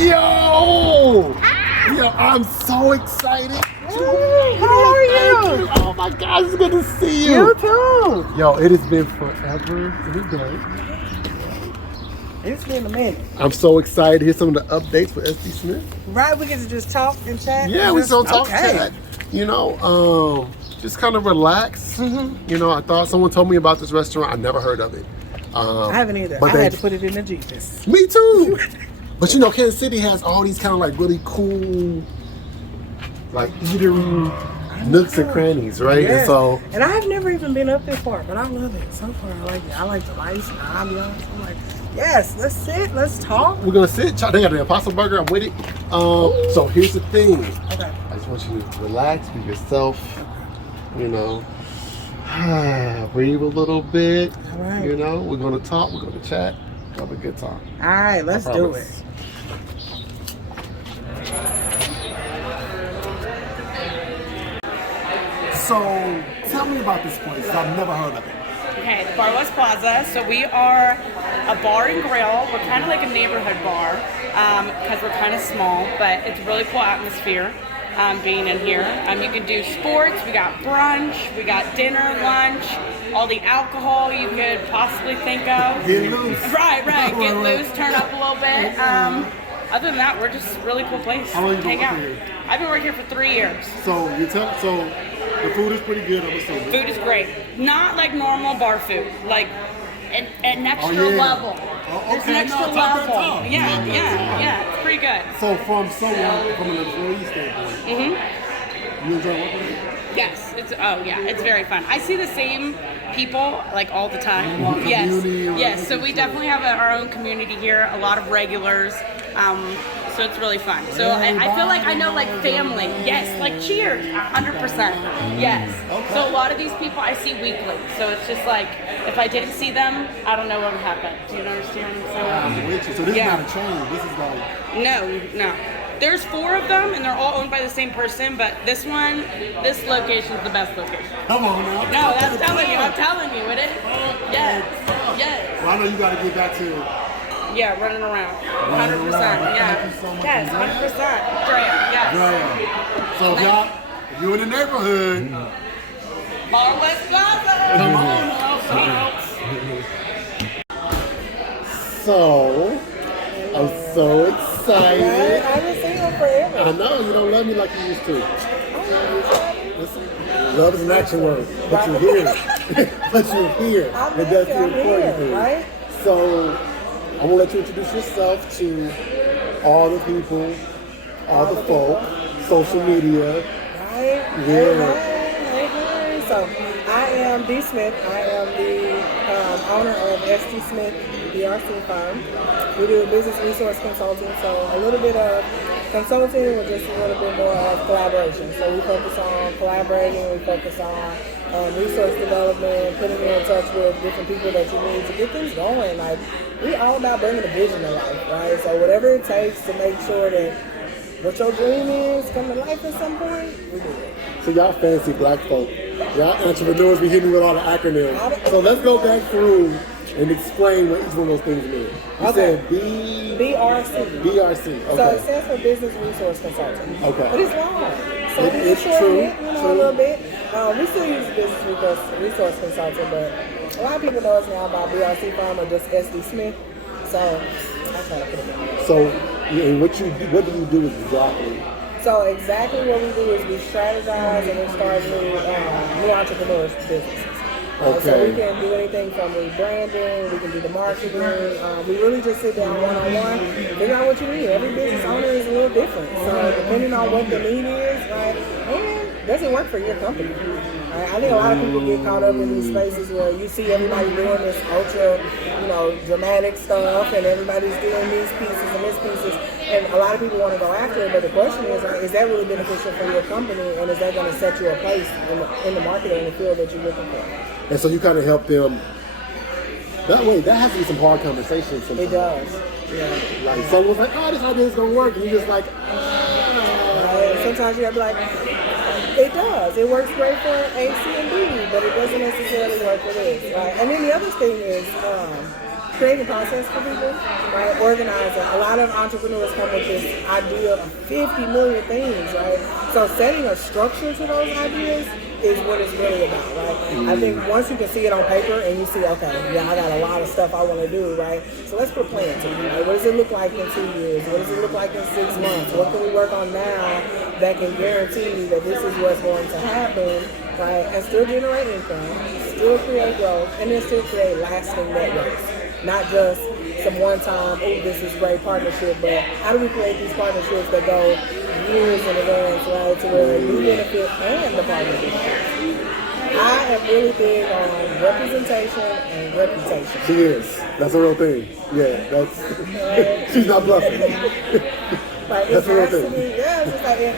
Yo! Yo, I'm so excited. How are you? Oh my God, it's good to see you. You too. Yo, it has been forever and a day. It's been a minute. I'm so excited to hear some of the updates for SD Smith. Right, we get to just talk and chat. Yeah, and we just, still talk okay. chat. You know, just kind of relax. You know, I thought someone told me about this restaurant. I never heard of it. I haven't either. But I had to put it in the Jesus. Me too. But you know, Kansas City has all these kind of like really cool, like eatery nooks and crannies, right? Yeah. And so, and I have never even been up this far, but I love it so far. I like it. I like the lights and the ambiance. I'm like, yes, let's sit, let's talk. we're gonna sit. They got the Impossible Burger. I'm with it. So here's the thing. Okay. I just want you to relax, be yourself. You know, breathe a little bit. All right. You know, we're gonna talk. We're gonna chat. Have a good time. All right, let's do it. So, tell me about this place. I've never heard of it. Okay, the Bar West Plaza. So we are a bar and grill. We're kind of like a neighborhood bar because we're kind of small, but it's a really cool atmosphere being in here. You can do sports. We got brunch. We got dinner, lunch, all the alcohol you could possibly think of. Get loose. Right. Get loose, turn up a little bit. Other than that, we're just a really cool place. How long you to been hang out. working here? I've been working here for 3 years. So the food is pretty good, I'm assuming. Food is great. Not like normal bar food. Like an extra yeah. level. Oh, There's an okay. extra No, top. level. Yeah. It's pretty good. So from an employee standpoint, you enjoy working with it? Yes. It's very fun. I see the same people like all the time. Community and Yes. So we definitely have our own community here. A lot of regulars. So it's really fun. So I feel like I know like family. Yes, like Cheers, 100%. Yes. Okay. So a lot of these people I see weekly. So it's just like if I didn't see them, I don't know what would happen. Do you understand what I'm saying? I'm with you. So this Yeah. is not a chain. This is like No. There's 4 of them, and they're all owned by the same person. But this location is the best location. come on now. No, I'm telling you, it is. Yes. Well, I know you got to get back to. Yeah, running around. 100%. Yeah. Thank you so much. Yes, 100%. Drea, yes. Right. So if you're in the neighborhood, Bar West Plaza. come on now. So I'm so excited. I haven't seen them forever. I know you don't love me like you used to. Listen, love is an action word, but you're here. But you're here. I'm And that's the here, important thing. right? So I'm gonna let you introduce yourself to all the people, all the folk, social media. Right? Yeah. Hey. So I am D. Smith. I am the owner of SD Smith BRC firm. We do business resource consulting, so a little bit of consulting with just a little bit more of collaboration. So we focus on collaborating, we focus on resource development, putting you in touch with different people that you need to get things going. Like, we all about bringing a vision to life, right? So whatever it takes to make sure that what your dream is come to life at some point, we do it. So y'all fancy black folk. Y'all entrepreneurs be hitting with all the acronyms. So let's go back through and explain what each one of those things mean. You said BRC. BRC. Okay. So it stands for Business Resource Consulting. Okay. But it's long. So we It's just shorten true, it, true. a little bit. We still use Business Resource Consulting, but a lot of people know us now about BRC firm or just SD Smith. So I try to put it in. So what do you do exactly? So exactly what we do is we strategize and we start new entrepreneurs businesses. So Okay. we can do anything from rebranding, we can do the marketing. We really just sit down one-on-one, figure out what you need. Every business owner is a little different. So depending on what the need is, right, and does it work for your company? Right? I think a lot of people get caught up in these spaces where you see everybody doing this ultra, dramatic stuff, and everybody's doing these pieces and this pieces, and a lot of people want to go after it. But the question is that really beneficial for your company, and is that going to set you a place in the market or in the field that you're looking for? And so you kind of help them. That way, that has to be some hard conversations sometimes. It does. Yeah. Like someone's like, oh, this idea is gonna work, and you're just like, Right? Sometimes you have to be like, it does. It works great for A, C, and D, but it doesn't necessarily work for this. Right? And then the other thing is, creating process for people, right? Organizing. A lot of entrepreneurs come with this idea of 50 million things, right? So setting a structure to those ideas is what it's really about, right? I think once you can see it on paper and you see, okay, yeah, I got a lot of stuff I want to do, right? So let's put plans in, right? What does it look like in 2 years? What does it look like in 6 months? What can we work on now that can guarantee you that this is what's going to happen, right? And still generate income, still create growth, and then still create lasting networks. Not just some one-time, oh, this is great partnership, but how do we create these partnerships that go years in advance, right, to where you benefit and the partnership? I am really big on representation and reputation. She is. That's a real thing. Yeah, that's. She's not bluffing. Like That's it a real has to thing. be, yeah, it's just like it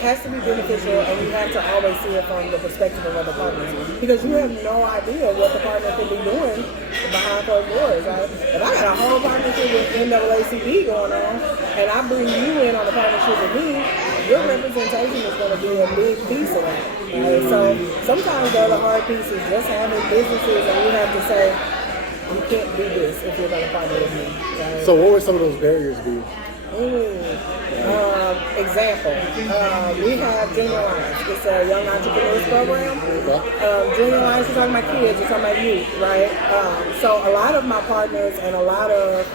has to be beneficial, and you have to always see it from the perspective of other partners, because you have no idea what the partner could be doing behind closed doors, right? If I got a whole partnership with NAACP going on, and I bring you in on a partnership with me, your representation is going to be a big piece of that. Right? So sometimes the other hard piece is just having businesses, and you have to say, you can't do this if you're going to partner with me. Right? So what would some of those barriers be? Example, we have Junior Alliance. It's a young entrepreneurs program. Junior Alliance is talking about kids, it's talking about youth, right? So a lot of my partners and a lot of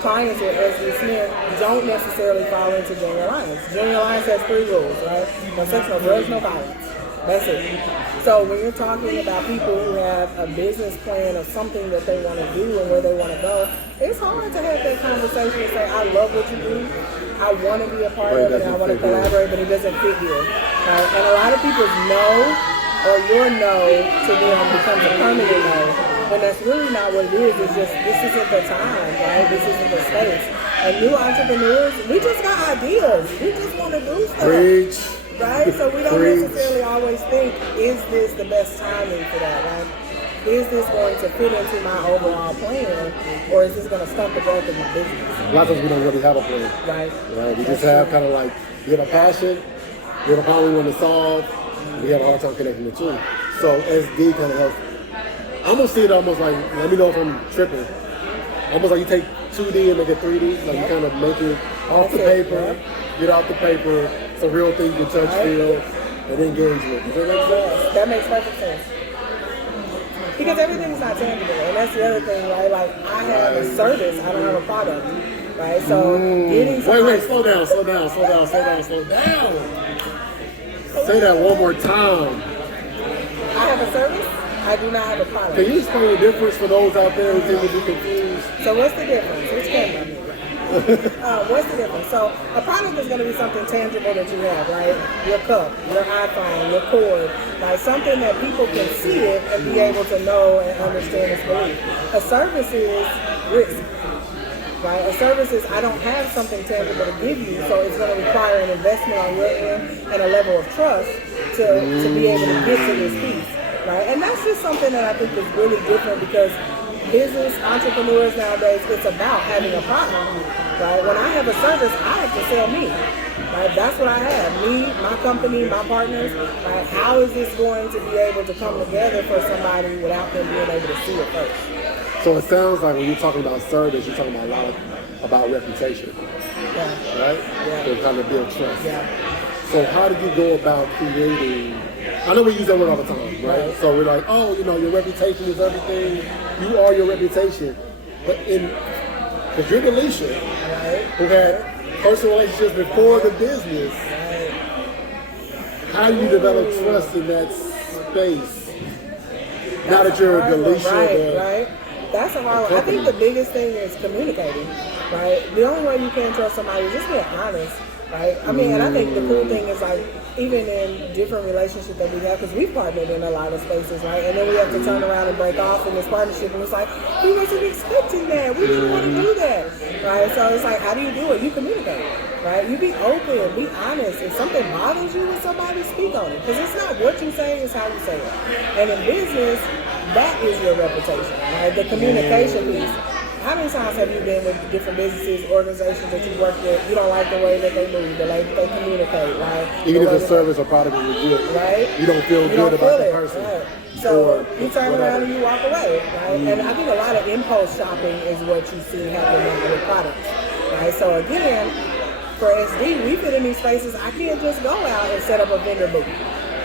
clients with SD Smith don't necessarily fall into Junior Alliance. Junior Alliance has 3 rules, right? No sex, no drugs, no violence. That's it. So when you're talking about people who have a business plan of something that they want to do and where they want to go, it's hard to have that conversation and say, I love what you do, I want to be a part of it, and I want to collaborate, but it doesn't fit here. Right? And a lot of people's no, or your no to them becomes a permanent no, when that's really not what it is. It's just, this isn't the time, right? This isn't the space. And new entrepreneurs, we just got ideas. We just want to do stuff. Preach. Right? So we don't necessarily always think, is this the best timing for that, right? Is this going to fit into my overall plan, or is this going to stunt the growth of my business? A lot of times we don't really have a plan. Right? Right? We just have kind of like, we have a passion, we have a problem we want to solve, we have a hard time connecting the two. So SD kind of helps. I almost see it almost like, let me know if I'm tripping. Almost like you take 2D and make it 3D, like you kind of make it off the paper, get off the paper, it's a real thing you can touch, feel, and engage with. Does that make sense? That makes perfect sense. Because everything's not tangible, and that's the other thing, right? Like, I have a service, I don't have a product, right? So, getting somebody... Wait, slow down. Say that one more time. I have a service, I do not have a product. Can you explain the difference for those out there who seem to be confused? So what's the difference? Which camera? What's the difference? So a product is going to be something tangible that you have, right? Your cup, your iPhone, your cord, like something that people can see it and be able to know and understand its belief. A service is risk, right? A service is, I don't have something tangible to give you, so it's going to require an investment on your end and a level of trust to be able to get to this piece, right? And that's just something that I think is really different, because business entrepreneurs nowadays, it's about having a product, right? When I have a service, I have to sell me, right? That's what I have. Me, my company, my partners, right? How is this going to be able to come together for somebody without them being able to see it first? So it sounds like when you're talking about service, you're talking about a lot about reputation, Yeah. right? Yeah. To kind of build trust. Yeah. So how do you go about creating, I know we use that word all the time, right? So we're like, oh, your reputation is everything. You are your reputation. But because you're Delisha, Right. who had personal relationships before the business, how do you develop trust in that space? Now that you're Delisha, right. That's a hard one. I think the biggest thing is communicating, right? The only way you can trust somebody is just being honest, right? I mean, and I think the cool thing is, like, even in different relationships that we have, because we've partnered in a lot of spaces, right? And then we have to turn around and break off in this partnership, and it's like, we wasn't expecting that. We didn't want to do that, right? So it's like, how do you do it? You communicate, right? You be open, be honest. If something bothers you with somebody, speak on it. Because it's not what you say, it's how you say it. And in business, that is your reputation, right? The communication piece. how many times have you been with different businesses, organizations that you work with? You don't like the way that they move, the way that they communicate, right? Even if the service or product is legit, right? You don't feel good about the person. Right. So you turn around and you walk away, right? And I think a lot of impulse shopping is what you see happening now with products, right? So again, for SD, we fit in these spaces. I can't just go out and set up a vendor booth.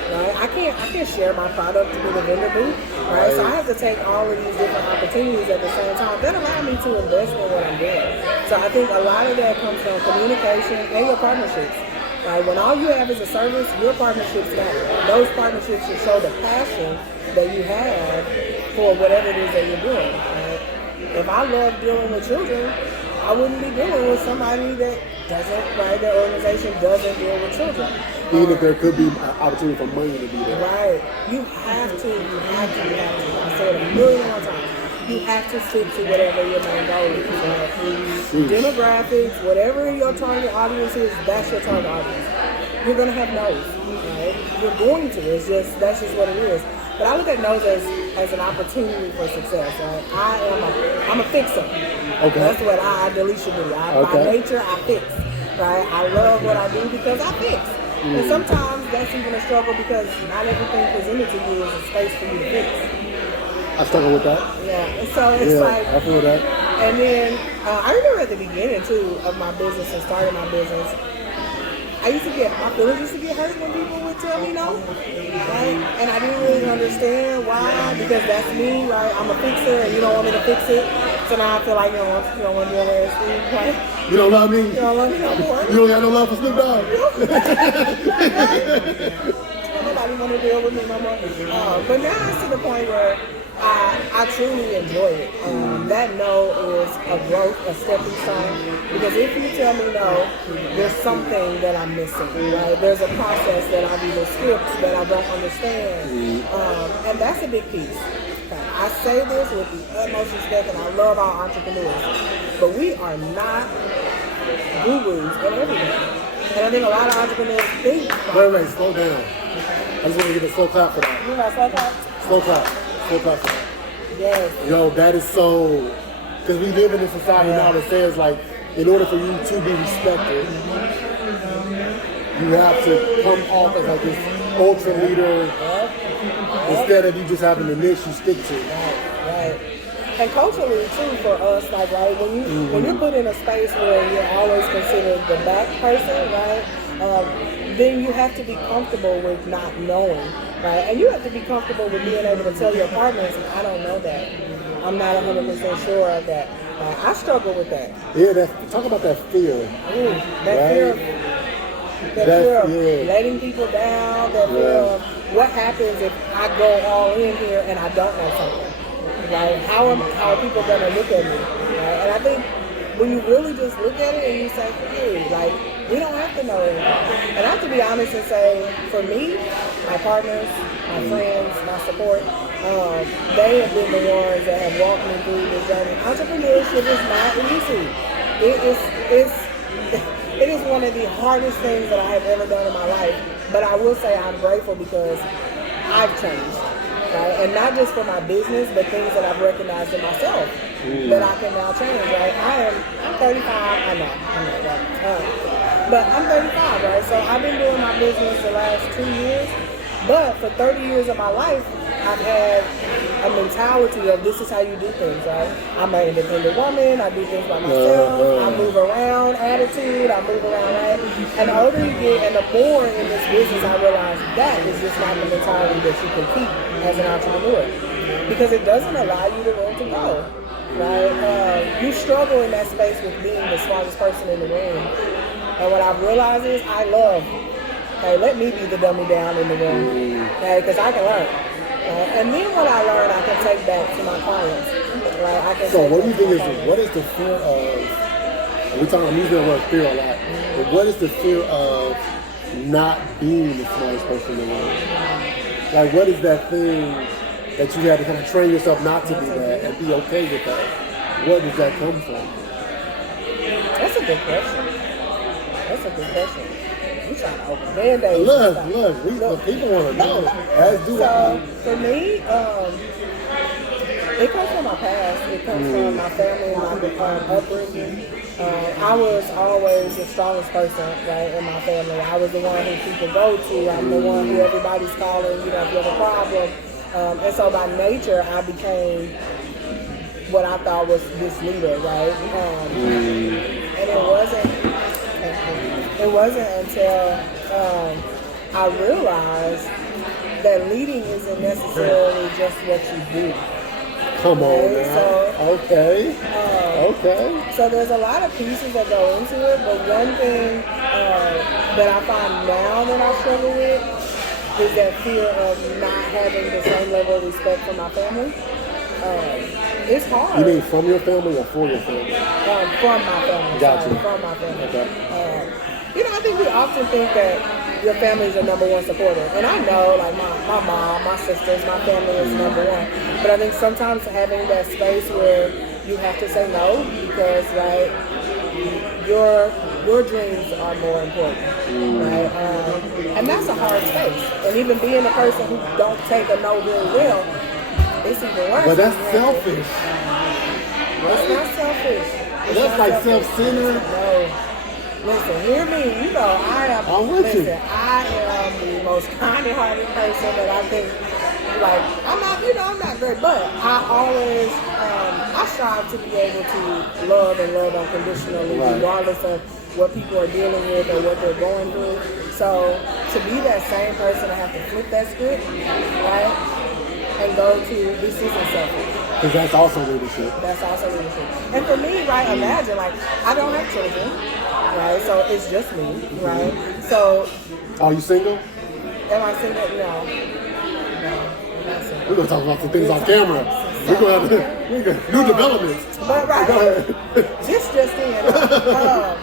Right? I can't share my product with a vendor booth, right? So I have to take all of these different opportunities at the same time that allow me to invest in what I'm doing. So I think a lot of that comes from communication and your partnerships. Right? When all you have is a service, your partnerships matter. Those partnerships should show the passion that you have for whatever it is that you're doing. Right? If I love dealing with children, I wouldn't be dealing with somebody that doesn't, right? Their organization doesn't deal with children. Even if there could be an opportunity for money to be there. Right. You have to. I said it a million more times. You have to stick to whatever your main goal is. Right? Demographics, whatever your target audience is, that's your target audience. You're going to have no's, right? You're going to. That's just what it is. But I look at no's as an opportunity for success, right? I'm a fixer. Okay. That's what I Delisha do. By nature, I fix, right? I love what I do because I fix. And sometimes that's even a struggle because not everything presented to you is a space for you to fix. I struggle with that. Yeah, and so it's like, I feel that. And then I remember at the beginning too of my business and starting my business, my feelings used to get hurt when people would tell me no, right? And I didn't really understand why, because that's me, right? I'm a fixer and you don't want me to fix it. So now I feel like you don't want to deal with it, right? You don't love me? You don't love me no more. You don't got no love for Snoop Dogg? Nobody want to deal with me no more. But now it's to the point where I truly enjoy it. That no is a growth, a stepping stone. Because if you tell me no, there's something that I'm missing, right? There's a process that I've either skipped that I don't understand. And that's a big piece. Okay. I say this with the utmost respect, and I love our entrepreneurs. But we are not gurus in everything. And I think a lot of entrepreneurs think. Wait, slow down. I just want to give a slow clap for that. You know, slow clap? Slow clap. Slow clap for that. Yes. Yo, that is so, because we live in a society now that says like, in order for you to be respected, you have to come off as like this ultra leader instead of you just having a niche you stick to. Right. And culturally too, for us, like right, when you're put in a space where you're always considered the back person, right? Then you have to be comfortable with not knowing, right? And you have to be comfortable with being able to tell your partners, I don't know that. I'm not 100% sure of that. I struggle with that. Yeah, talk about that fear. That fear of letting people down, that fear of what happens if I go all in here and I don't know something. Right? How are people going to look at me? Right? And I think when you really just look at it and you say, hey, like, we don't have to know anything. And I have to be honest and say, for me, my partners, my friends, my support, they have been the ones that have walked me through this journey. Entrepreneurship is not easy. It is one of the hardest things that I have ever done in my life. But I will say I'm grateful because I've changed. Right? And not just for my business, but things that I've recognized in myself that I can now change, right? I'm 35, I'm not right? But I'm 35, right? So I've been doing my business the last 2 years, but for 30 years of my life, I've had a mentality of this is how you do things, right? I'm an independent woman, I do things by myself, I move around attitude, I move around, right? And the older you get and the more in this business, I realize that is just not the mentality that you can keep as an entrepreneur. Because it doesn't allow you the room to grow, right? You struggle in that space with being the smartest person in the room. And what I've realized is I love, let me be the dummy down in the room, because I can learn. And then what I learn, I can take back to my clients. Right? So what do you think what is the fear of, I'm using the word fear a lot, but what is the fear of not being the smartest person in the world? Like what is that thing that you had to kind of train yourself not to be that and be okay with that? Where does that come from? That's a good question. You trying to open Band-Aids. Look, people want to know. As do I. So, for me, It comes from my past. It comes from my family and my upbringing. I was always the strongest person, right, in my family. I was the one who people go to. I'm the one who everybody's calling, you know, if you have a problem. And so by nature, I became what I thought was this leader, right? And it wasn't until I realized that leading isn't necessarily just what you do. Come on Okay, now. so- Okay. So there's a lot of pieces that go into it, but one thing that I find now that I struggle with is that fear of not having the same level of respect for my family. It's hard. You mean from your family or for your family? From my family. Gotcha. Sorry, from my family. Okay. You know, I think we often think that your family is your number one supporter. And I know, like my mom, my sisters, my family is number one. But I think sometimes having that space where you have to say no because, right, your dreams are more important, right? And that's a hard space. And even being a person who don't take a no really well, it's even worse. But that's than that. selfish. It's not selfish. It's That's not like selfish. self-centered. No. Listen, hear me. You know, I'm with you. I am the most kind-hearted person that I think, like, I'm not great, but I always, I strive to be able to love and love unconditionally, Right. regardless of what people are dealing with or what they're going through. So, to be that same person, I have to flip that script, right? And go to, this isn't selfish. Because that's also leadership. That's also leadership. And for me, right, imagine, like, I don't have children, right? So it's just me, right? So, Are you single? am I single? No. No, I'm not single. We're going to talk about some things off camera. We're going to new developments. But, right, Go ahead. just in.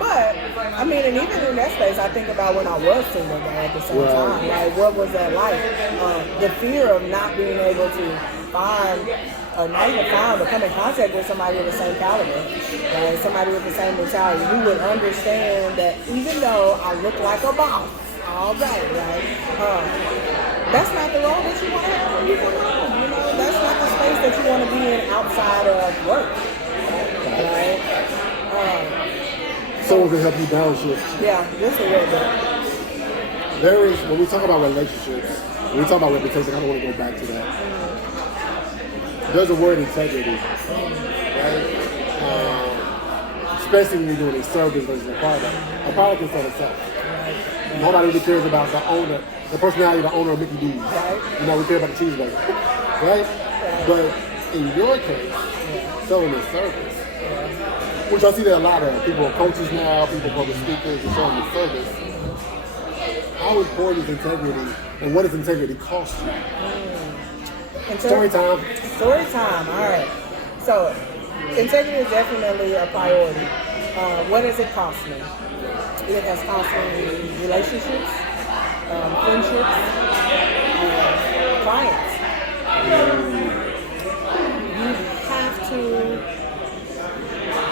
But, I mean, and even in that space, I think about when I was single though, at the same Right. time. Like, what was that like? The fear of not being able to find, or not even find, but come in contact with somebody of the same caliber, right? Somebody with the same mentality. You would understand that even though I look like a boss all day, right? That's not the role that you want to have when you come home. You know, that's not the space that you want to be in outside of work, right? Someone can help you balance your. Yeah, just a little bit. There is, when we talk about relationships, when we talk about reputation, I don't want to go back to that. There's a word integrity, right? Especially when you're doing a service versus a product. A product is for itself. Nobody really cares about the owner, the personality of the owner of Mickey D's. Right. You know, we care about the cheeseburger, right? But in your case, selling a service, which I see that a lot of people are coaches now, people are public speakers, and selling the service. How important is integrity, and what does integrity cost you? Story time. Story time. All right. So, integrity is definitely a priority. What does it cost me? It has cost me relationships, friendships, clients.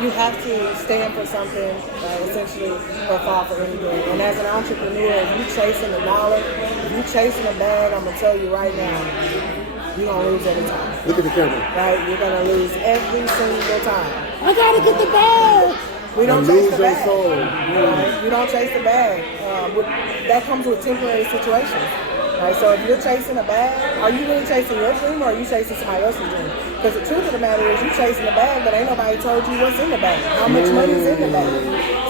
You have to stand for something, essentially, or fall for anything. And as an entrepreneur, if you're chasing a dollar, if you're chasing a bag, I'm gonna tell you right now, you're gonna lose every time. Look at the camera. Right? You're gonna lose every single time. I gotta get the bag. We don't And chase lose the your bag. soul. Right? You don't chase the bag. That comes with temporary situations. Right? So if you're chasing a bag, are you really chasing your dream or are you chasing somebody else's dream? Because the truth of the matter is you chasing the bag, but ain't nobody told you what's in the bag, how much money is in the bag.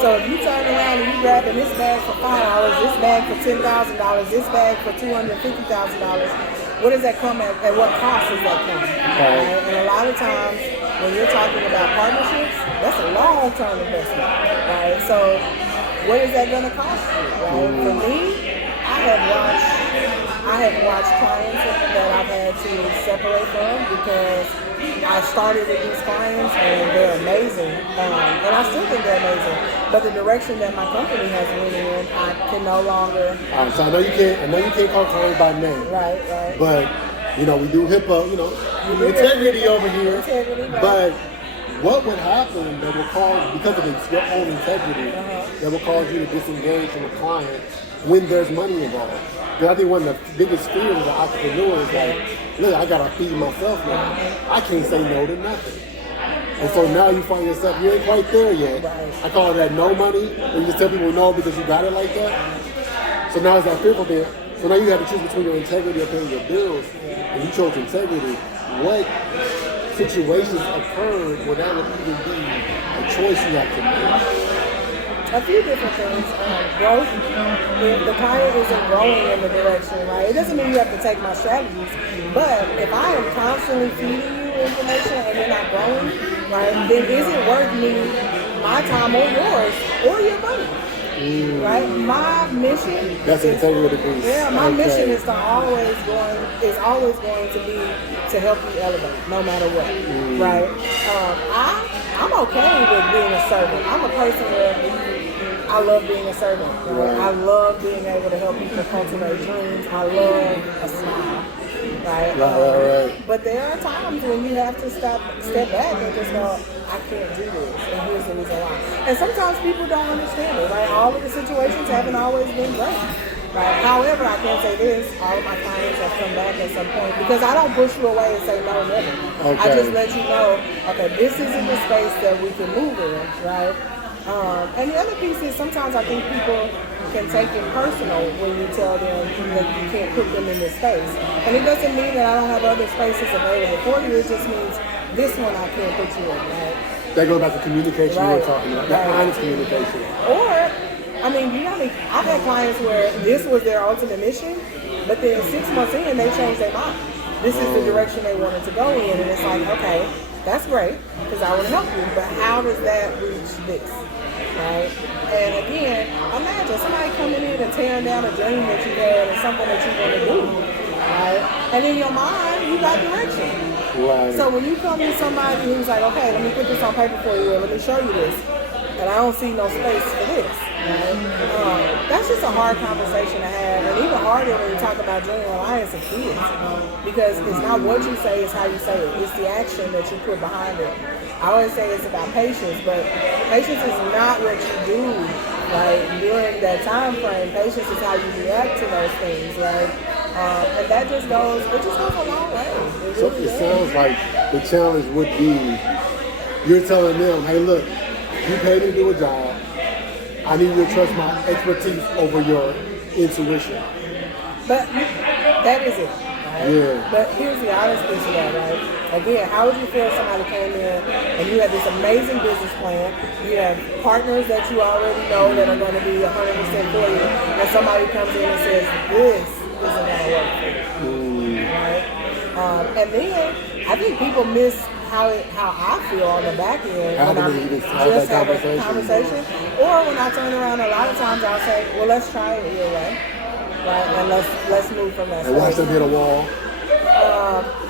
So if you turn around and you grabbing this bag for $5, this bag for $10,000, this bag for $250,000, what does that come at what cost does that come? Right? And a lot of times when you're talking about partnerships, that's a long-term investment, right? So what is that going to cost you, right? For me, I have watched clients that I've had to separate from because I started with these clients and they're amazing, and I still think they're amazing. But the direction that my company has went in, I can no longer. All right, so I know you can't call clients by name. Right. But you know, we do HIPAA, integrity over here. Integrity, right. But what would happen that will cause, because of your own integrity, that will cause you to disengage from a client when there's money involved? Because I think one of the biggest fears of an entrepreneur is like, look, I gotta feed myself now. I can't say no to nothing. And so now you find yourself, you ain't quite there yet. I call that no money, and you just tell people no because you got it like that. So now it's that fearful thing. So now you have to choose between your integrity or paying your bills, and you chose integrity. What situations occurred where that would even be a choice you have to make? A few different things. Growth. If the client isn't growing in the direction, right? It doesn't mean you have to take my strategies, but if I am constantly feeding you information and you're not growing, right, then is it worth me my time or yours or your money? Right? My mission. That's an integrity piece. Yeah, my mission is always going to be to help you elevate, no matter what. Right? I'm okay with being a servant. I'm a person where I love being a servant. Right? I love being able to help people cultivate dreams. I love a smile. Right? But there are times when you have to step back and just go, I can't do this, and here's the reason why. And sometimes people don't understand it, right? All of the situations haven't always been great, right? However, I can say this, all of my clients have come back at some point, because I don't push you away and say no, never. I just let you know, okay, this isn't the space that we can move in, right? And the other piece is sometimes I think people can take it personal when you tell them that you can't put them in this space. And it doesn't mean that I don't have other spaces available for you, it just means this one I can't put you in, right? That goes back to communication we were talking about, that honest communication. Or, I mean, I've had clients where this was their ultimate mission, but then 6 months in, they changed their mind. This is the direction they wanted to go in, and it's like, okay, that's great, because I want to help you, but how does that reach this, right? And again, imagine somebody coming in and tearing down a dream that you had and something that you want to do, right? And in your mind, you got direction. Right. So when you come to somebody who's like, okay, let me put this on paper for you, and let me show you this, and I don't see no space for this, right? That's just a hard conversation to have, and even harder when you talk about Junior Alliance of kids, because it's not what you say, it's how you say it. It's the action that you put behind it. I always say it's about patience, but patience is not what you do, right? During that time frame, patience is how you react to those things, right? And that just goes, it just goes a long way. So it sounds like the challenge would be, you're telling them, hey look, you paid me to do a job, I need you to trust my expertise over your intuition. But that is it, right? Yeah. But here's the honest piece of that, right? Again, how would you feel if somebody came in and you had this amazing business plan, you have partners that you already know that are going to be 100% for you, and somebody comes in and says, this isn't going to work for you, right? And then I think people miss how I feel on the back end when I just have a conversation, or when I turn around. A lot of times I'll say, well, let's try it your way, right? And let's move from that. And watch them hit a wall.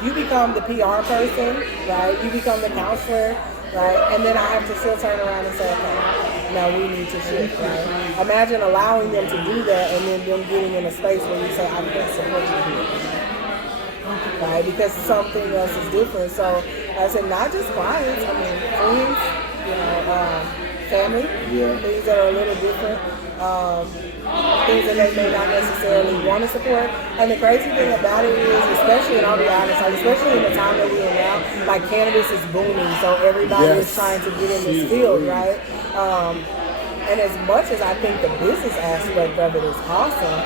You become the PR person, right? You become the counselor, right? And then I have to still turn around and say, okay, now we need to shift, right? Imagine allowing them to do that and then them getting in a space where you say, I can't support you here, right? Because something else is different. So I said, not just clients, I mean, friends, family, things that are a little different. Things that they may not necessarily want to support. And the crazy thing about it is, especially, and I'll be honest, like, especially in the time that we're in now, like cannabis is booming, so everybody is trying to get in this field, right? And as much as I think the business aspect of it is awesome,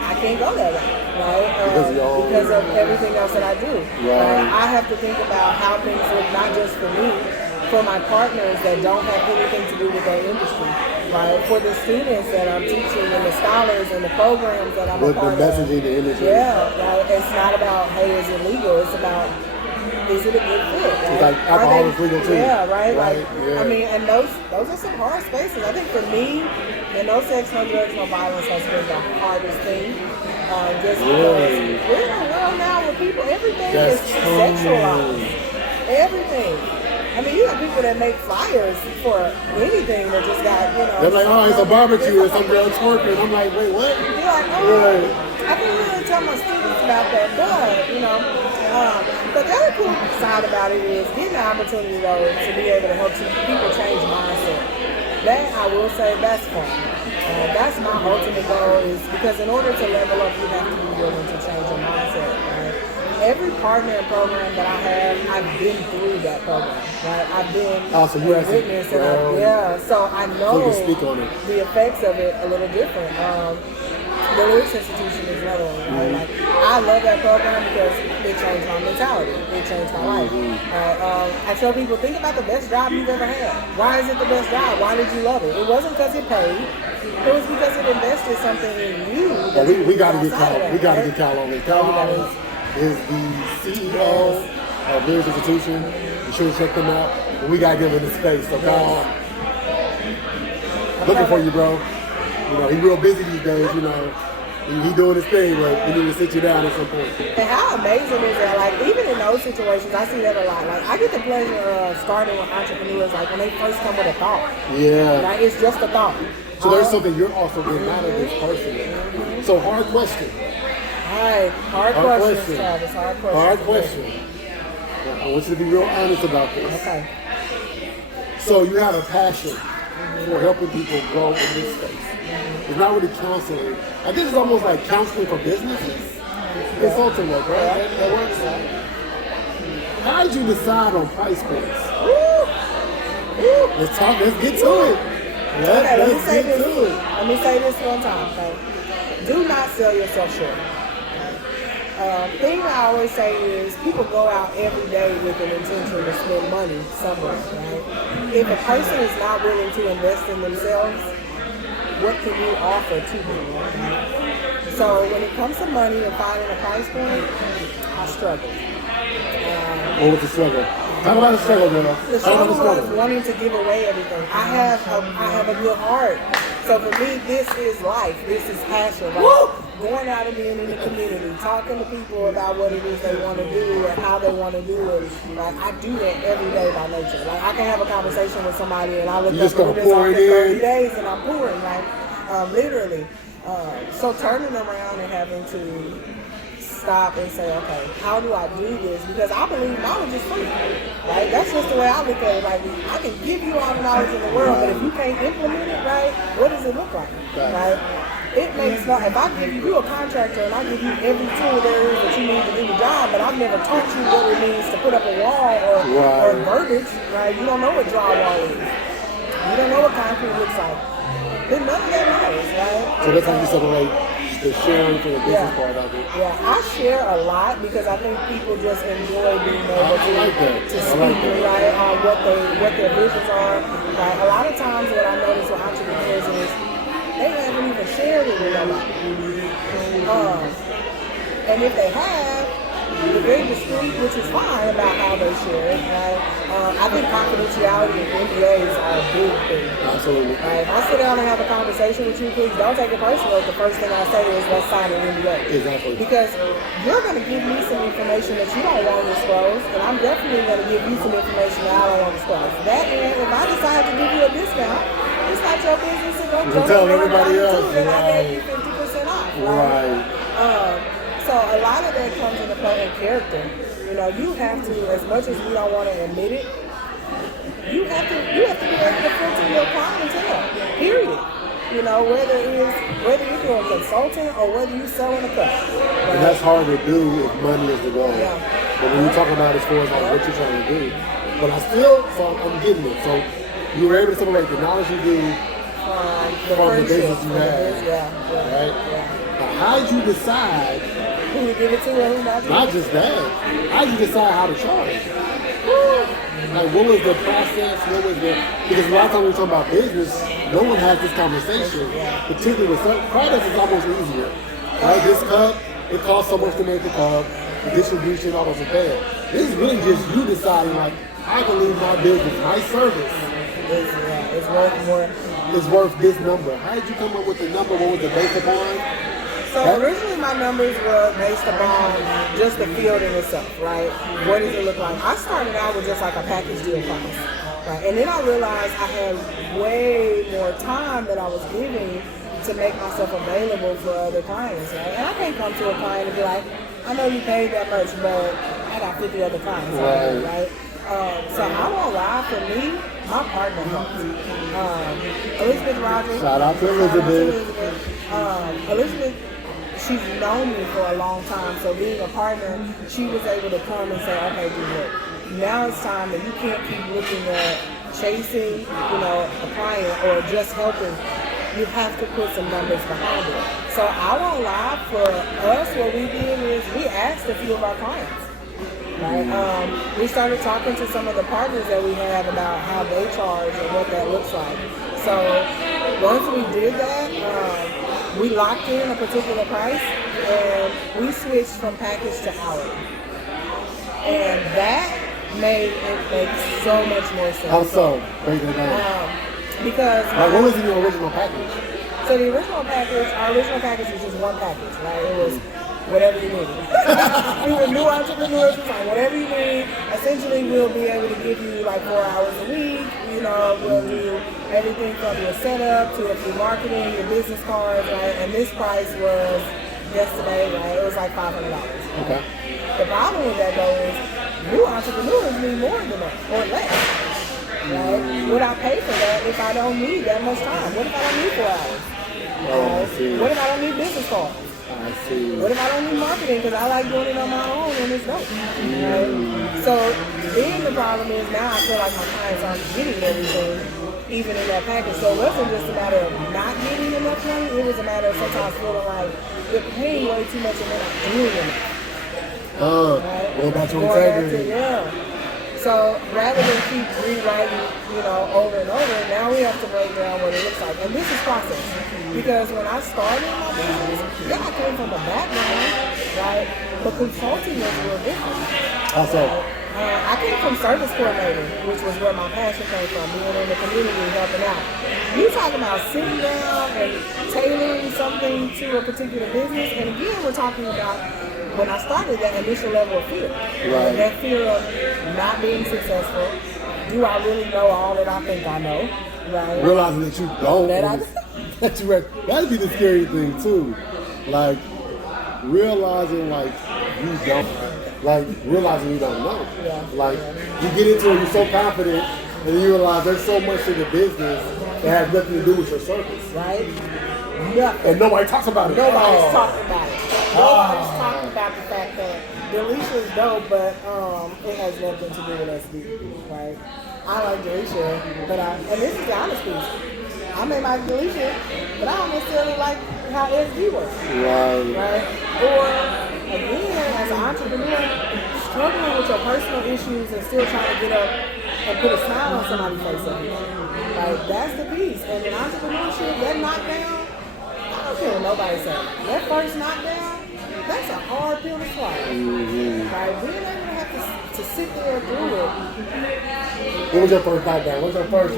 I can't go that way, right? Because of everything else that I do. Right. I have to think about how things look, not just for me, for my partners that don't have anything to do with that industry, right? For the students that I'm teaching and the scholars and the programs that I'm a part of. The messaging, the industry. Yeah, right? It's not about, hey, is it legal? It's about, is it a good fit? Right? It's like alcohol is legal too. Yeah, right? Like, I mean, and those are some hard spaces. I think for me, no sex, no drugs, no violence has been the hardest thing. Just because we're in a world now where people, everything is sexualized. Everything. I mean, you have people that make flyers for anything that just got, They're like, oh, it's a barbecue and some girl twerking. I'm like, wait, what? You're like, oh, I can't really tell my students about that, but, But the other cool side about it is getting the opportunity though to be able to help people change mindset. That I will say that's fun. That's my ultimate goal is because in order to level up, you have to be willing to change your mindset. Right? Every partner and program that I have, I've been through that program. Right? I've been so you a witness, and so I know speak on it. The effects of it a little different. The Lewis Institution is another one. Right? Like, I love that program because it changed my mentality. It changed my life. I tell people, think about the best job you've ever had. Why is it the best job? Why did you love it? It wasn't because it paid. It was because it invested something in you. We got to get Kyle. We got to get Kyle on this. Kyle is the CEO of Lewis Institution. You should check them out. And we got to get him in the space. So Kyle, looking for you, bro. You know, he's real busy these days, you know. He doing his thing, but we need to sit you down at some point. And how amazing is that? Like, even in those situations, I see that a lot. Like, I get the pleasure of starting with entrepreneurs, like, when they first come with a thought. Yeah. Right? It's just a thought. So there's something you're also getting out of this person. So hard question. All right. Hard question, Travis. Hard question. Hard question. I want you to be real honest about this. Okay. So you have a passion for helping people grow in this space. It's not really counseling. I think it's almost like counseling for businesses. Consulting work, right? That works. How did you decide on price points? Let's talk. Let's get to it. Let me say this. Let me say this one time. Okay? Do not sell yourself short. Thing I always say is people go out every day with an intention to spend money somewhere, right? If a person is not willing to invest in themselves, what can you offer to them? Right? So when it comes to money and finding a price point, I struggle. What was the struggle? Talk about the struggle, girl. The struggle was wanting to give away everything. I have a good heart. So for me, this is life. This is passion. Right? Going out and being in the community, talking to people about what it is they want to do and how they want to do it. Like, I do that every day by nature. Like, I can have a conversation with somebody and I look up and it's on 30 days and I'm pouring, right? Literally. So turning around and having to stop and say, okay, how do I do this? Because I believe knowledge is free, right? That's just the way I look at it. Like, I can give you all the knowledge in the world, but if you can't implement it right, what does it look like, right? It makes no, if I give you a contractor and I give you every tool there is that you need to do the job, but I've never taught you what it means to put up a wall or verbiage, right? You don't know what drywall is. You don't know what concrete looks like. Then none of that matters, right? So that's how you separate the sharing from the business part of it. Yeah, I share a lot because I think people just enjoy being able to speak right on what their visions are. Like, a lot of times what I notice with entrepreneurs is they haven't even shared it with nobody. And if they have, they're very discreet, which is fine about how they share it. Right? I think confidentiality and NDAs are a big thing. Absolutely. Right? If I sit down and have a conversation with you, please don't take it personal. The first thing I say is let's sign an NDA. Exactly. Because you're going to give me some information that you don't want to disclose, and I'm definitely going to give you some information that I don't want to disclose. That and if I decide to give you a discount, it's not your business to go tell everybody else. That I gave you 50% off. Right. So a lot of that comes into play in character. You know, you have to, as much as we don't want to admit it, you have to be able to filter your clientele. Period. You know, whether you're doing consulting or whether you're selling a cup. Right? And that's hard to do if money is the goal. Yeah. But when you talk about it as far as like what you're trying to do, but I'm getting it. So you were able to separate the knowledge you do from the business you have. Right? Yeah. Now, how did you decide? Who to give it to and who not to? Not just that. How did you decide how to charge? Like, what was the process? Because a lot of times when we talk about business, no one has this conversation. Particularly with some products, it's almost easier. Right? This cup, it costs so much to make the cup, the distribution, all those are bad. This is really just you deciding, like, I believe my business, my service is worth more. It's worth this number. How did you come up with the number? What was it based upon? So originally my numbers were based upon just the field in itself, right? What does it look like? I started out with just like a package deal price, right? And then I realized I had way more time that I was giving to make myself available for other clients, right? And I can't come to a client and be like, I know you paid that much, but I got 50 other clients, right? So I won't lie, for me, my partner helps. Elizabeth Rogers. Shout out to Elizabeth. Elizabeth, she's known me for a long time, so being a partner, she was able to come and say, okay, do look. Now it's time that you can't keep looking at chasing, a client or just helping. You have to put some numbers behind it. So I won't lie, for us, what we did is we asked a few of our clients. Right? We started talking to some of the partners that we have about how they charge and what that looks like. So once we did that, we locked in a particular price and we switched from package to hourly. And that made it make so much more sense. How so? Break it down. Because what was the original package? So the original package, our original package was just one package, right? It was whatever you needed. We were new entrepreneurs, it's like whatever you need. Essentially, we'll be able to give you like 4 hours a week. We'll do everything from your setup to your marketing, your business cards, right? And this price was yesterday, right? It was like $500. Okay. The problem with that though is new entrepreneurs need more than that or less. Right? Would I pay for that if I don't need that much time? What if I don't need 4 hours? I see. What if I don't need business cards? I see. What if I don't need marketing because I like doing it on my own and it's dope? Right? So then the problem is now I feel like my clients aren't getting everything, even in that package. So it wasn't just a matter of not getting enough money, it was a matter of sometimes feeling like you're paying way too much and they're not doing enough. Go back to integrity. So rather than keep rewriting, over and over, now we have to break down what it looks like. And this is process. Because when I started my business, I came from a background, right? But consulting was real different. Also, I came from service coordinator, which was where my passion came from, being in the community helping out. You talking about sitting down and tailoring something to a particular business, and again, we're talking about when I started that initial level of fear. Right. That fear of not being successful. Do I really know all that I think I know? Right. Realizing that you don't. That'd be the scary thing too. Like realizing you don't. Like realizing you don't know. Yeah. Like you get into it, you're so confident, and then you realize there's so much in the business that has nothing to do with your service. Right. Nothing. And nobody talks about it. Nobody's talking about it. Nobody's talking about the fact that Delisha is dope, but it has nothing to do with SB, right? I like Delisha, but and this is the honest piece. I may like Delisha, but I don't necessarily like how SB works. Right? Or again, as an entrepreneur, struggling with your personal issues and still trying to get up and put a smile on somebody's face every day. Like that's the piece. And in entrepreneurship, that knockdown, I don't care what nobody says. That first knockdown, that's a hard pill to swallow. Right? Being able to have to sit there through it. What was your first knockdown? What was your first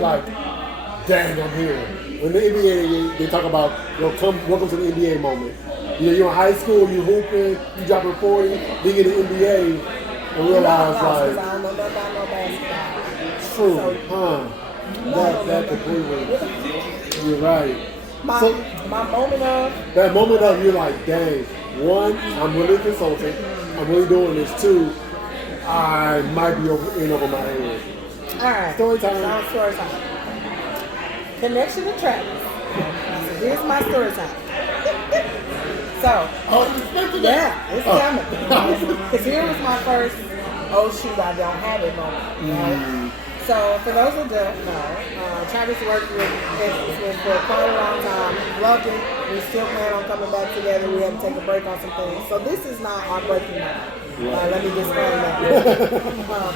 dang, I'm here? When the NBA, they talk about, welcome to the NBA moment. You're in high school, you're hooping, you dropping 40, then you get the NBA, and realize I don't know nothing about no basketball. true, that completely, you're right. My moment of... That moment of, you're like, dang, one, I'm really consulting, I'm really doing this. Two, I might be over my head. All right. Story time. Now story time. Connection to Travis. So here's my story time. It's coming. Because here was my first, oh shoot, I don't have it moment. Right? So for those who don't know, Travis worked with SB Smith for quite a long time. Loved it. We still plan on coming back together. We had to take a break on some things. So this is not our breaking moment. Let me explain that.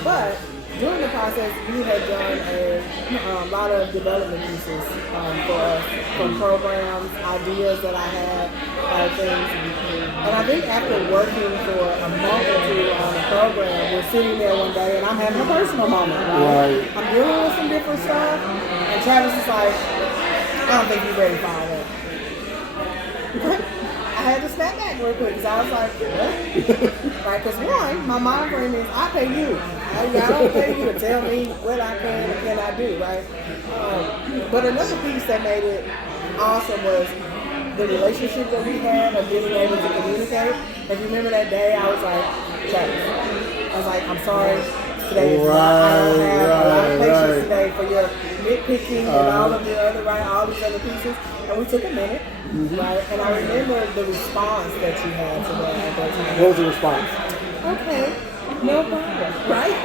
But during the process, we had done a lot of development pieces for us, from programs, ideas that I had, things. And I think after working for a month or two on the program, we're sitting there one day and I'm having a personal moment, right? I'm dealing with some different stuff, and Travis is like, I don't think you're ready for all that. I had to snap back real quick because I was like, what? Right, because one, my mind frame is, I pay you. I don't pay you to tell me what I can and cannot do, right? But another piece that made it awesome was the relationship that we had of being able to communicate. If you remember that day, I was like, Travis, was like, I'm sorry. Today is not, I don't have a lot of patience today for your nitpicking and all of the other, right, all these other pieces. And we took a minute, right? And I remember the response that you had to that at that time. What was the response? Okay, no problem, right?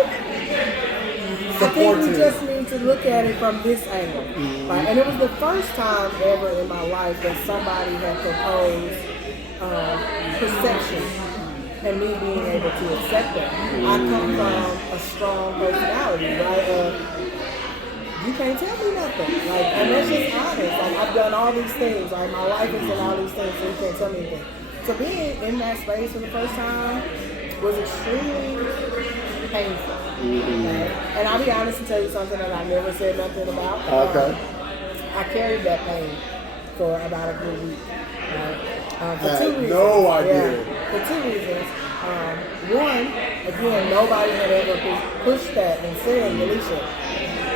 I think we just need to look at it from this angle, right? And it was the first time ever in my life that somebody had proposed perception and me being able to accept that. I come from a strong personality, right? You can't tell me nothing, like, and that's just honest. Like, I've done all these things, like my life is in all these things, so you can't tell me anything. So being in that space for the first time was extremely painful. And I'll be honest and tell you something that I never said nothing about. Okay. I carried that pain for about a good week. Right? For I two had reasons. no idea. Yeah, for two reasons. One, again, nobody had ever pushed that and said, Alicia,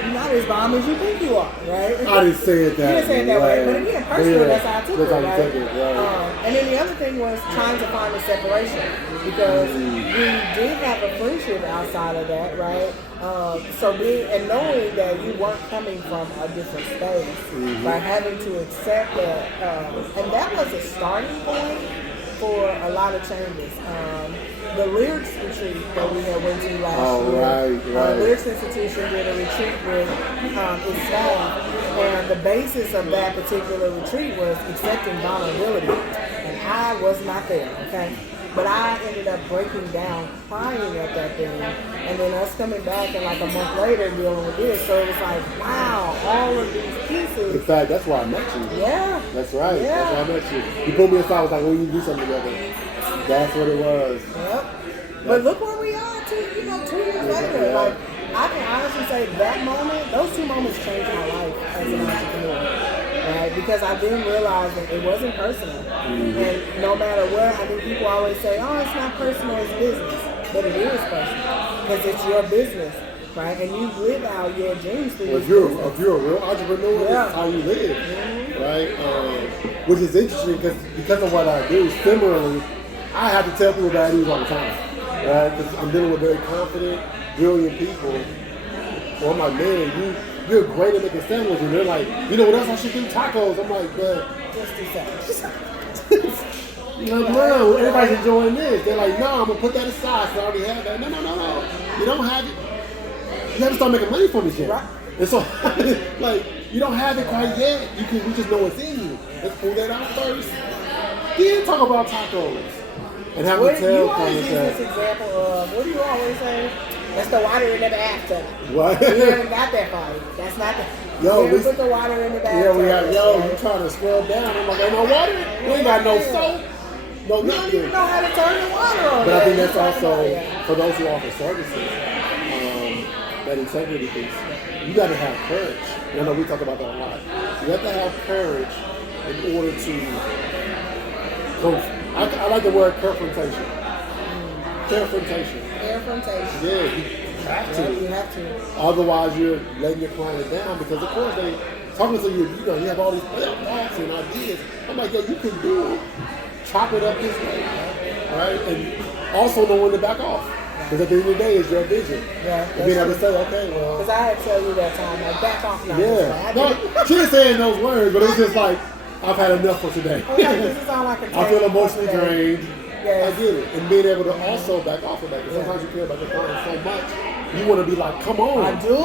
you're not as bomb as you think you are, right? I didn't say it that way. You didn't say it that way. But again, personally, that's how I took it, That's how you right? took it, right. And then the other thing was trying to find a separation because we did have a friendship outside of that, right? So being and knowing that you weren't coming from a different space, by having to accept that, and that was a starting point for a lot of changes. The Lyrics retreat that we had went to last year, Lyrics Institution did a retreat with its staff, and the basis of that particular retreat was accepting vulnerability, and I was not there, okay? But I ended up breaking down, crying at that thing, and then us coming back and like a month later dealing with this, so it was like, wow, all of these pieces. In fact, that's why I met you. Yeah. That's right. Yeah. That's why I met you. You pulled me aside, was like, we need to do something together. That's what it was. Yep. But look where we are, 2 years later. Yeah. Like, I can honestly say that moment, those 2 moments changed my life as an entrepreneur. Right? Because I then realized that it wasn't personal. And no matter what, I mean, people always say, oh, it's not personal, it's business. But it is personal. Because it's your business. Right? And you live out your dreams through your business. If you're a real entrepreneur, that's how you live. Right? Which is interesting because of what I do. Similarly, I have to tell people bad news all the time. Right? Because I'm dealing with very confident, brilliant people. Well, I'm like, man, you're great at making sandwiches. And they're like, you know what else I should do? Tacos. I'm like, but Just do sandwiches. like, no, everybody's enjoying this. They're like, no, I'm gonna put that aside. So I already have that. No. You don't have it. You have to start making money from this shit. Right. And so, like, you don't have it quite yet. We just know it's in you. Let's pull that out first. Then talk about tacos. And have to tell you always use this example of, what do you always say? That's the water in the bathtub. What? We haven't got that far. That's not the. Yo, we put the water in the bathtub. Yeah, we have. Yo, you trying to scrub down? I'm like, ain't no water. We ain't got no soap. No We don't nothing. even know how to turn the water on. But I think that's also for those who offer services. That integrity piece. You got to have courage. I know we talk about that a lot. You have to have courage in order to go. I like the word confrontation. Confrontation. Confrontation. Yeah, you have to. Yeah, you have to. Otherwise, you're letting your client down because, of course, they talking to you. You have all these thoughts and ideas. I'm like, yo, you can do it. Chop it up this way, right? And also know when to back off. Because at the end of the day, it's your vision. Yeah. And being able to say, okay, well. Because I had to tell you that time, like, back off now. Yeah. No, she didn't say in those words, but it was just like, I've had enough for today. This is all like a I feel emotionally drained. Yes. I get it. And being able to also back off of that. Because sometimes you care about your client so much, you want to be like, come on. I do.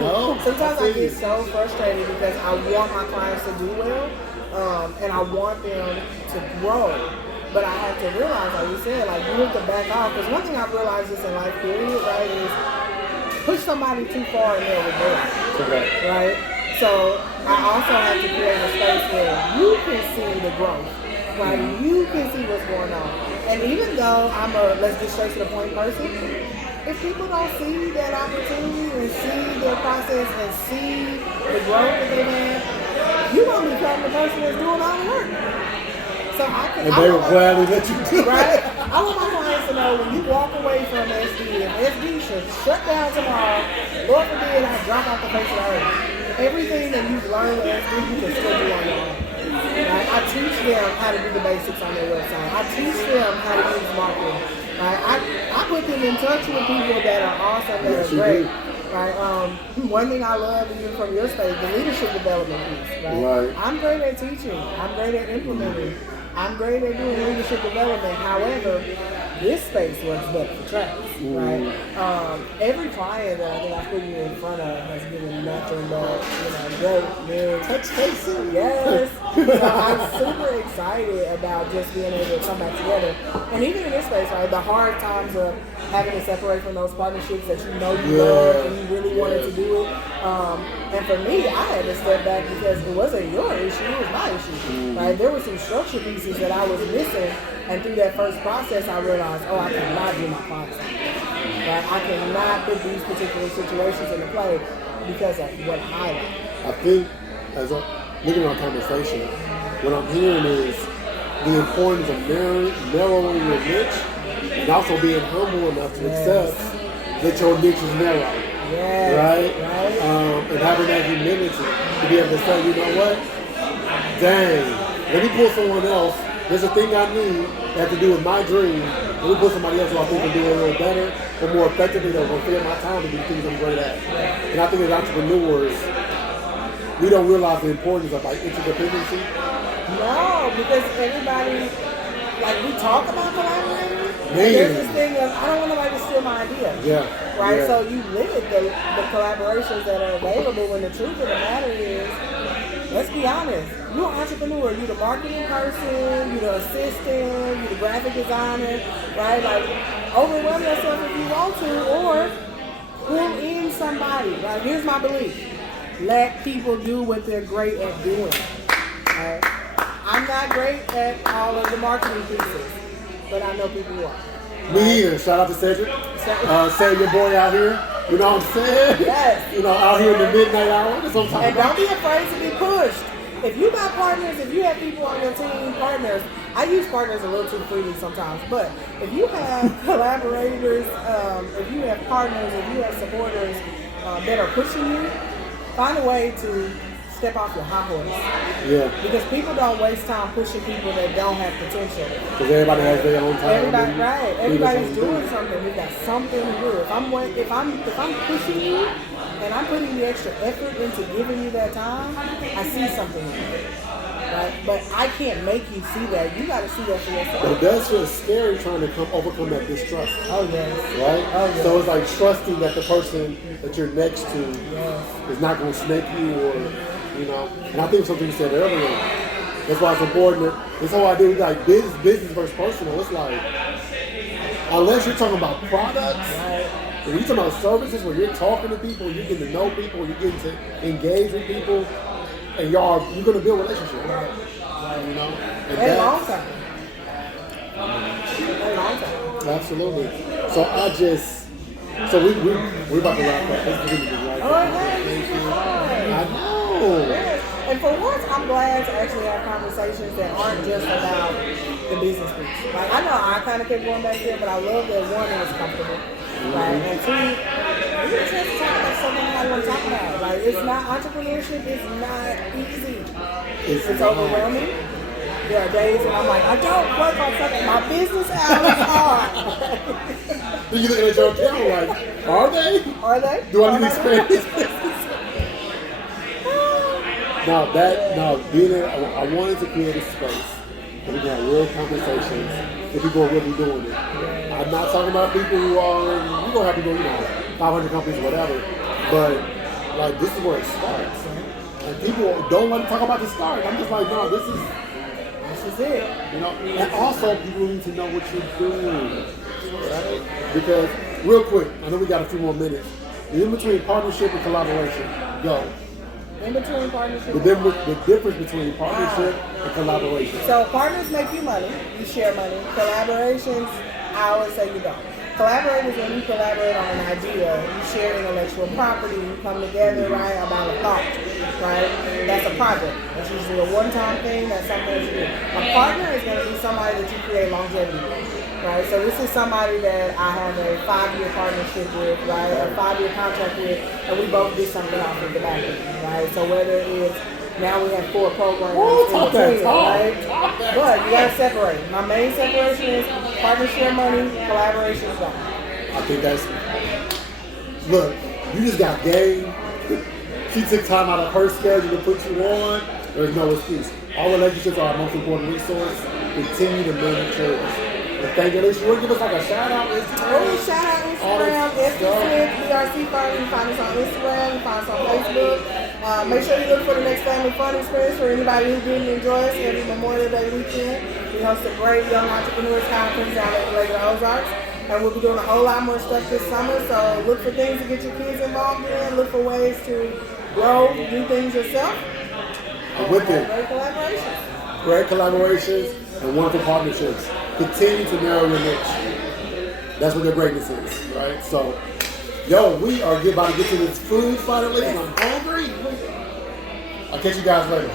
No, Sometimes I I get see. so frustrated because I want my clients to do well, and I want them to grow. But I have to realize, like you said, like you have to back off. Because one thing I've realized just in life, period, right, is push somebody too far and they'll rebel. Correct. Right? So I also have to create a space where you can see the growth. Right? You can see what's going on. And even though I'm a let's get straight to the point person, if people don't see that opportunity and see their process and see the growth that they've had, you won't become the person that's doing all the work. So And they will gladly let you do it. right? I want my clients to know when you walk away from SD, if SD should shut down tomorrow, Lord forbid I drop off the face of the earth. Everything that you've learned with SD, you can still do on your own. Right? I teach them how to do the basics on their website. I teach them how to use marketing. Right? I put them in touch with people that are awesome, that Yes, are you great. do. Right? One thing I love even from your space, the leadership development piece. Right. I'm great at teaching. I'm great at implementing. I'm great at doing leadership development. However, this space works better for tracks, right? Every client that I think I put you in front of has given nothing but, great news. Touch facing. Yes. So I'm super excited about just being able to come back together. And even in this space, right, the hard times of having to separate from those partnerships that you love and you really wanted to do it. And for me, I had to step back because it wasn't your issue, it was my issue. Right? There were some structure pieces that I was missing, and through that first process, I realized, I cannot do my clients like this. Right? I cannot put these particular situations into play because of what I like. I think, as I'm looking at our conversation, what I'm hearing is the importance of narrowing your niche and also being humble enough to accept that your niche is narrow. Yes, right? Right. And having that humility to be able to say, you know what? Dang, let me pull someone else. There's a thing I need that has to do with my dream. Let me pull somebody else who I think can do it a little better or more effectively that will free up my time to do things I'm great at. And I think as entrepreneurs, we don't realize the importance of like interdependency. No, because everybody, we talk about collaborating. Man. There's this thing of, I don't want nobody to steal my idea. Yeah. Right? Yeah. So you limit the collaborations that are available when the truth of the matter is, let's be honest, you're an entrepreneur, you're the marketing person, you're the assistant, you're the graphic designer, right? Overwhelm yourself if you want to, or pull in somebody. Right? Here's my belief. Let people do what they're great at doing. Right? I'm not great at all of the marketing pieces, but I know people who are. Me either. Shout out to Cedric. Say your boy out here. You know what I'm saying? Yes. Out here in the midnight hour. That's what I'm talking And about. don't be afraid to be pushed. If you got partners, if you have people on your team, partners, I use partners a little too freely sometimes, but if you have collaborators, if you have partners, if you have supporters that are pushing you, find a way to step off your high horse. Yeah. Because people don't waste time pushing people that don't have potential. Because everybody has their own time. Everybody's doing something. We got something to do. If I'm pushing you and I'm putting the extra effort into giving you that time, I see something in you. Right? But I can't make you see that. You got to see that for yourself. But it does feel scary trying to overcome that distrust. Oh yes. Right? Oh yes. So it's like trusting that the person that you're next to is not going to snake you or, And I think something you said earlier, that's why it's important that this whole idea of business versus personal, it's like, unless you're talking about products, when you're talking about services, where you're talking to people, you're getting to know people, you're getting to engage with people, and you're going to build relationships, right? And long term. And long term. Absolutely. So we're about to wrap up. This is really I know. Yes. And for once, I'm glad to actually have conversations that aren't just about the business piece. I know I kind of kept going back there, but I love that one is comfortable. Right? And two, we get a chance to talk about something I want to talk about. It's not, entrepreneurship is not easy. It's overwhelming. There are days when I'm like, I don't work on something. My business hours are. You looking at your account like, are they? Are they? Do I need to expand this business? Being there, I wanted to create a space where we can have real conversations with people who are really doing it. I'm not talking about people who are, we're going to have people, 500 companies or whatever, but this is where it starts. And people don't want to talk about the start. I'm just like, no, this is it. And also people need to know what you're doing. Right? Because, real quick, I know we got a few more minutes. In between partnership and collaboration, go. In between partnership. The difference between partnership and collaboration. So partners make you money, you share money. Collaborations, I always say you don't. Collaborators, when you collaborate on an idea, you share intellectual property, you come together, right, about a thought, right? That's a project. That's usually a one-time thing, that's something that you do. A partner is going to be somebody that you create longevity with, right? So this is somebody that I have a 5-year partnership with, right, a 5-year contract with, and we both do something off of the back end, right? So whether it is, now we have 4 programs in between, right? But you gotta separate. My main separation is Partners share money, collaborations don't. I think that's, look, you just got game. She took time out of her schedule to put you on. There's no excuse. All relationships are our most important resource. Continue to manage yours. And thank you. Alicia, you want to give us like a shout out? Oh, shout out Instagram, SD Smith, BRC Fund. You can find us on Instagram, you can find us on Facebook. Make sure you look for the next Family Fun Experience for anybody who didn't enjoy us every Memorial Day weekend. We host a great Young Entrepreneurs Conference down at Lake Ozarks. And we'll be doing a whole lot more stuff this summer. So look for things to get your kids involved in. Look for ways to grow, do things yourself. I'm with it. Great collaborations. Great collaborations and wonderful partnerships. Continue to narrow your niche. That's what their greatness is, right? So, yo, we are about to get to this food finally. I'm hungry. I'll catch you guys later.